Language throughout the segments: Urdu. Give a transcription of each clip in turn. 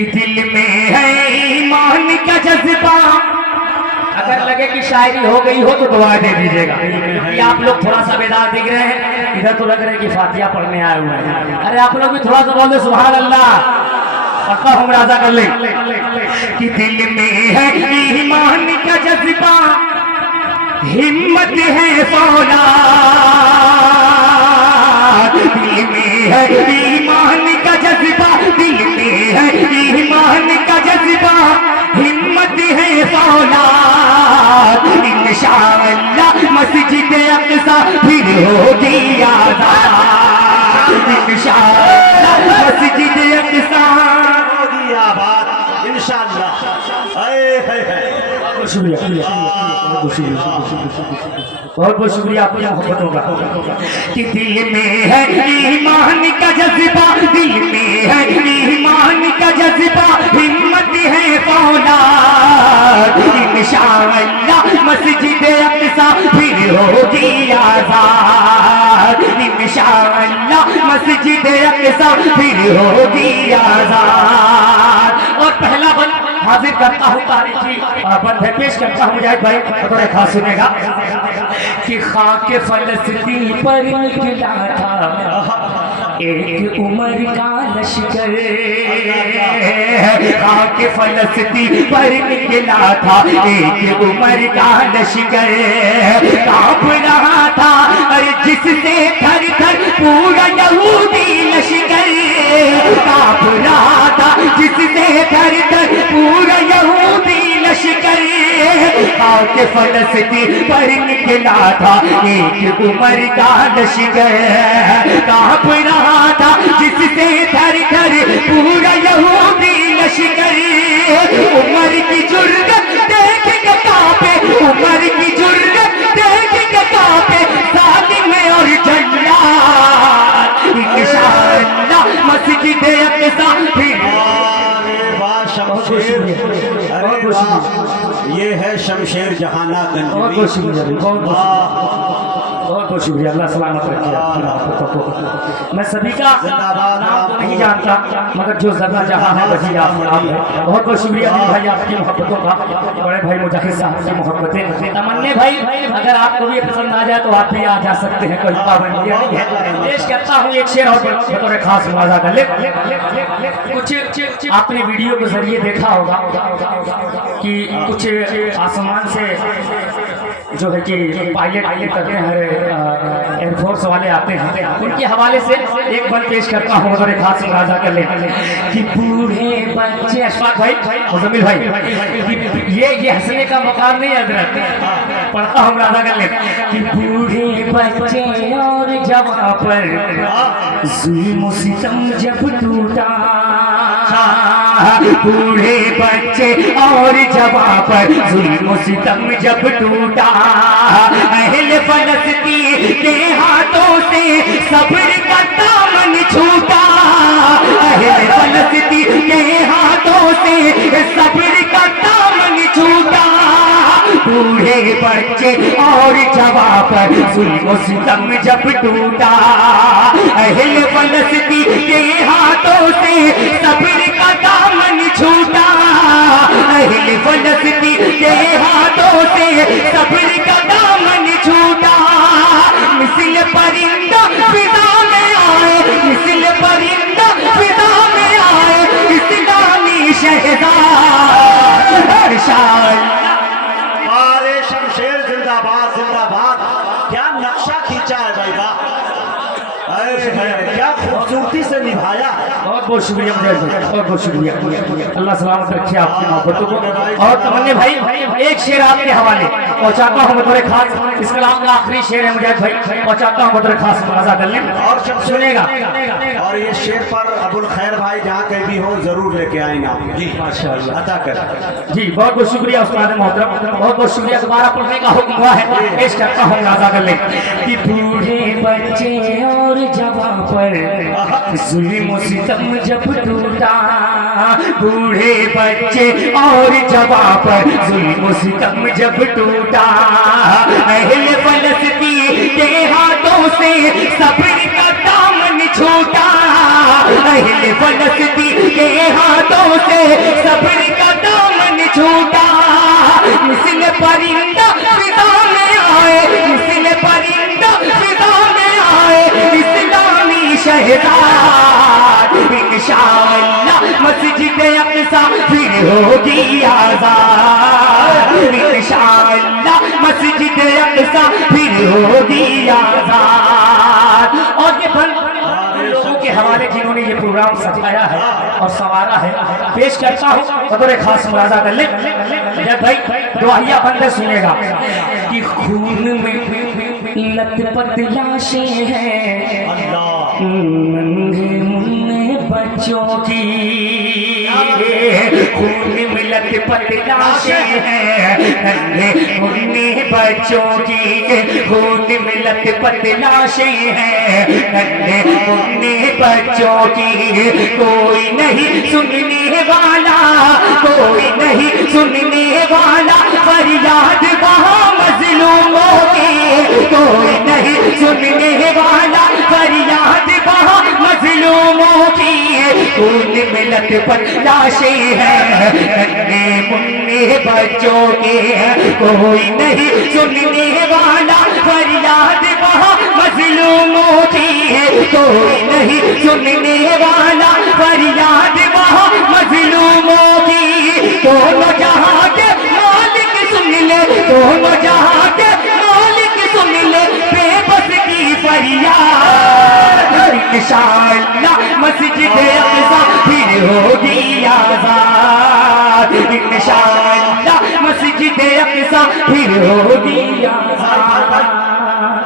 کہ دل میں ہے ایمان کا جذبہ. اگر لگے کہ شاعری ہو گئی ہو تو دعا دے دیجیے گا. یہ آپ لوگ تھوڑا سا بیدار دکھ رہے ہیں, ادھر تو لگ رہے کہ فاتحہ پڑھنے آئے ہوئے ہیں. ارے آپ لوگ بھی تھوڑا سا بول دیں سبحان اللہ. پکا ہم راضا کر لیں کہ دل میں ہے ایمان کا جذبہ, ہمت ہے فولاد. دل میں ہے ایمان کا جذبہ, دل میں ہے ایمان کا جذبہ, ہمت ہے فولاد. انشاءاللہ مسجد اقصی پھر ہوگی آزاد. انشاءاللہ مسجد اقصی ہوگی آباد انشاءاللہ. شکریہ بہت بہت شکریہ آپ کی محبتوں کا. کہ دل میں ہے ایمان کا جذبہ, دل میں ہے ایمان کا جذبہ, ہمت ہے فولاد. انشاءاللہ مسجد اقصی پھر ہوگی آزاد. انشاءاللہ مسجد اقصی پھر ہوگی آزاد. اور پہلا بند حاضر کرتا ہوں تاریخی بند ہے, پیش کرتا ہوں مجاہد بھائی, بڑے خاص سنے گا. کہ خاک فلسطین پر نکلا تھا ایک عمر کا لشکر. خاک فلسطین پر نکلا تھا ایک عمر کا لشکر. کانپ رہا تھا جس سے تھر تھر پورا یہودی لشکر. کانپ رہا تھا جس سے تھر تھر پورا یہودی لشکر. خاک فلسطین پر نکلا تھا ایک عمر کا لشکر. کانپ رہا تھا جس سے تھر تھر پورا یہودی لشکر. عمر کی جرأت دیکھ کے کانپے, عمر کی جرأت دیکھ کے کانپے ظالم اور جلاد. انشاءاللہ مسجد اقصی پھر. یہ ہے شمشیر جہانا گنج. بہت بہت شکریہ, بہت بہت شکریہ. اللہ سلامت رکھے. میں سبھی کا نام تو نہیں جانتا مگر جو زندہ جہاں ہے وہی آپ ہیں. بہت بہت شکریہ بھائی آپ کی محبتوں کا. بڑے بھائی مجاہد صاحب کی محبتیں. تمنے بھائی اگر آپ کو بھی پسند آ جائے تو آپ بھی آ جا سکتے ہیں, کوئی پابندی نہیں ہے. پیش کرتا ہوں ایک شعر اور بطور خاص ملاحظہ کر لیں. کچھ آپ نے ویڈیو کے ذریعے دیکھا ہوگا کہ کچھ آسمان سے جو ہے کہ پائلٹ کرتے ہیں, ایئر فورس والے آتے ہیں, ان کے حوالے سے ایک بند پیش کرتا ہوں اور ایک خاص ملاحظہ کر لیں. کہ بوڑھے بچے, اشفاق بھائی, مزمل بھائی, یہ ہنسنے کا مقام نہیں حضرت, پڑھتا ہوں ملاحظہ کر لیں. کہ بوڑھے بچے اور جوان پر ظلم و ستم جب ٹوٹا. بوڑھے بچے اور جوان پر ظلم و ستم جب ٹوٹا. اہل فلسطین کے ہاتھوں سے صبر کا دامن چھوٹا. اہل فلسطین کے ہاتھوں سے صبر کا دامن چھوٹا. بوڑھے بچے اور جوان پر ظلم و ستم جب ٹوٹا. اہل فلسطین کے ہاتھوں سے صبر کا دامن چھوٹا. اہل فلسطین کے ہاتھوں سے صبر کا دامن چھوٹا. مثل پرندہ فضا میں آئے, مثل پرندہ فضا میں آئے اسلامی شہزاد. شمشیر زندہ باد زندہ باد. کیا نقشہ کھینچا ہے بھائی باپ, کیا خوبصورتی سے نبھایا. بہت بہت شکریہ مجاہد بھائی, بہت بہت شکریہ. اللہ سلامت رکھے آپ کی محبتوں کو. اور تمنے بھائی ایک شعر آپ کے حوالے پہنچاتا ہوں بطور خاص. اس کلام کا آخری شعر ہے مجاہد بھائی, پہنچاتا ہوں بطور خاص ملاحظہ کر لیں اور سنے گا. اور یہ شعر پر ابو الخیر بھائی جہاں کہیں بھی ہو ضرور لے کے آئیں گا. جی ماشاءاللہ عطا کر. جی بہت بہت شکریہ استاد محترم, بہت بہت شکریہ. دوبارہ پڑھنے کا حکم ہوا ہے, پیش کرتا ہوں ملاحظہ کر لیں. کہ بوڑھے بچے اور جوان پر ظلم و ستم جب ٹوٹا. بوڑھے بچے اور جوان پر ظلم و ستم جب ٹوٹا. اہل فلسطین کے ہاتھوں سے صبر کا دامن چھوٹا. اہل فلسطین کے ہاتھوں سے صبر کا دامن چھوٹا مثل پرندہ فضا میں آئے مثل پرندہ فضا میں آئے اسلامی شہزاد انشاءاللہ مسجد اقصی پھر ہوگی آزاد انشاءاللہ مسجد اقصی پھر ہوگی آزاد اور یہ لوگوں کے حوالے جنہوں نے یہ پروگرام سجایا ہے اور سنوارا ہے پیش کرتا ہوں بطور خاص ملاحظہ کر لیں جب بھائی دعائیہ بندے سنے گا کہ خون میں لت پت لاشیں ہیں ننھے منھے بچوں کی خون میں لت پت لاشیں ہیں ننھے منھے بچوں کی خون میں لت پت لاشیں ہیں ننھے منھے بچوں کی کوئی نہیں سننے والا کوئی نہیں سننے والا فریاد وہاں مظلوموں کی کوئی نہیں سننے والا فریاد وہاں مظلوموں کی خون میں لت پت لاشیں ہیں ننھے منھے بچوں کے کوئی نہیں سننے والا فریاد وہاں مظلوموں کی کوئی نہیں سننے والا فریاد وہاں مظلوموں کی دونوں جہاں کے مالک سن لے دونوں جہاں کے مالک سن لے بے بس کی فریاد انشاءاللہ مسجد اقصی پھر ہوگی آزاد انشاءاللہ مسجد اقصی پھر ہوگی آزاد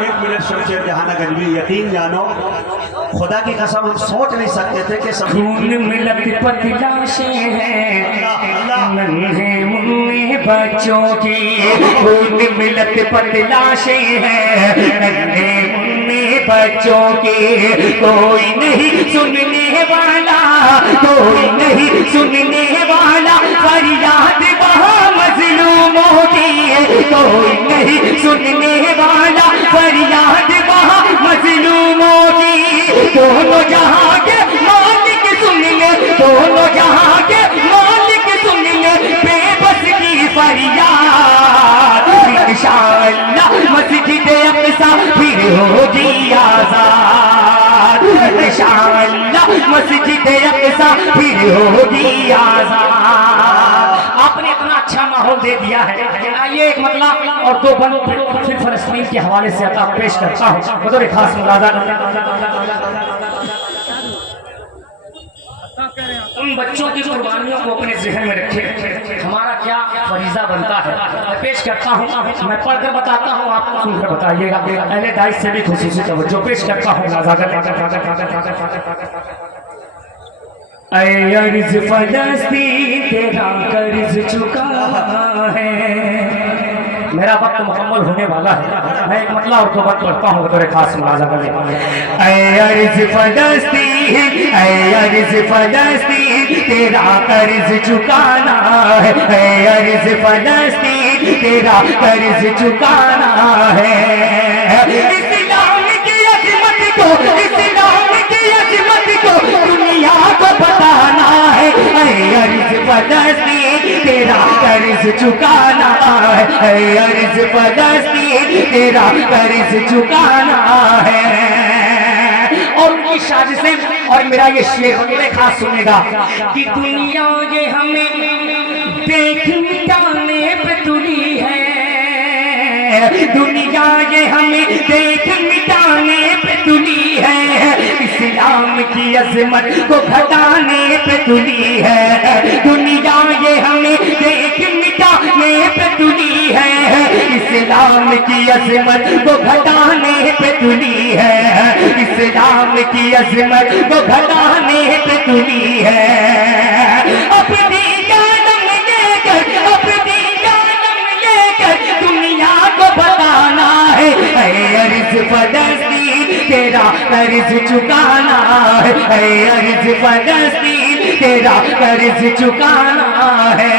ایک منٹ سوچے جہاں گنجی یقین جانو خدا کی قسم ہم سوچ نہیں سکتے تھے کہ خون میں لت پت لاشیں ہیں ننھے منھے بچوں کی خون میں لت پت لاشیں ہیں ننھے منھے بچوں کی کوئی نہیں سننے والا کوئی نہیں سننے والا فریاد وہاں مظلوموں کی کوئی نہیں سننے والا فریاد وہاں مظلوموں کی دونوں جہاں کے مالک سن لے دونوں جہاں کے مالک سن لے بے بس کی فریاد انشاءاللہ مسجد اقصی پھر ہوگی آزاد انشاءاللہ مسجد اقصی پھر ہوگی آزاد آپ نے اتنا اچھا ماحول دے دیا ہے آئیے ایک مطلب اور دو بند پھر فلسطین کے حوالے سے عطا پیش کرتا ہوں بطور خاص ملاحظہ ان بچوں کی قربانیوں کو اپنے ذہن میں رکھے ہمارا کیا فریضہ بنتا ہے میں پیش کرتا ہوں میں پڑھ کر بتاتا ہوں آپ سن کر بتائیے گا اہل داعش سے بھی خصوصی توجہ پیش کرتا ہوں اے عرض فلسطین تیرا قرض چکا ہے میرا وقت مکمل ہونے والا ہے میں ایک مطلع اور دو بات پڑھتا ہوں بطور خاص ملاحظہ کر لیں اے عرض فلسطین تیرا قرض چکانا ہے اے عرض فلسطین تیرا قرض چکانا ہے اسلام کی عظمت کو اسلام کی عظمت کو دنیا کو بتانا ہے اے عرض فلسطین تیرا قرض چکانا ہے اے عرض فلسطین تیرا قرض چکانا ہے اور ان کی سازشیں اور میرا یہ شعر بڑے خاص سنے گا کہ دنیا یہ ہمیں دیکھ مٹانے پہ تلی ہے دنیا یہ ہمیں دیکھ مٹانے پہ تلی ہے اسلام کی عظمت کو گھٹانے پہ تلی ہے دنیا یہ ہمیں دیکھ مٹانے پہ تلی ہے اسلام کی عظمت کو گھٹانے پہ تلی ہے اسلام کی عظمت کو گھٹانے پہ تلی ہے اپنی جانم لے کر اپنی جانم لے کر دنیا کو بتانا ہے اے عرض فلسطین تیرا قرض چکانا ہے اے عرض فلسطین تیرا قرض چکانا ہے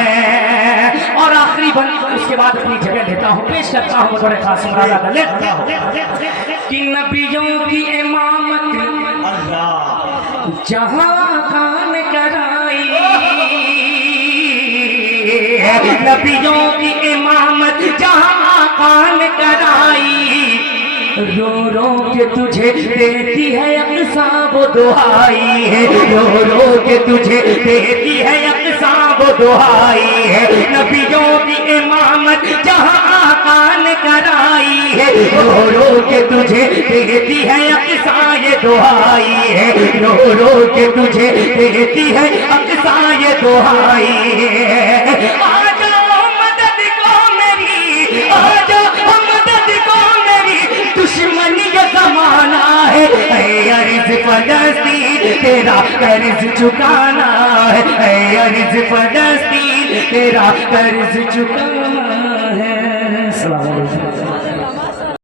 اور آخری بند اس کے بعد اپنی جگہ لیتا ہوں پیش کرتا ہوں بطور خاص مرادا لیتا ہوں کہ نبیوں کی امامت جہاں کان کرائی نبیوں کی امامت جہاں کان کرائی رو رو کے تجھے دیتی ہے اقصیٰ وہ دعائی ہے رو رو کے تجھے دیتی ہے اقصیٰ وہ دعائی ہے نبیوں کی امامت جہاں کان کرائی ہے رو رو کے تجھے دیتی ہے اقصیٰ یہ دعائی ہے رو رو کے تجھے دیتی ہے اقصیٰ یہ دعائی ہے آجا مدد کو میری آجا مدد کو میری دشمنی کا زمانہ ہے اے عرض فلسطین تیرا قرض چکانا ہے اے عرض فلسطین تیرا قرض چکانا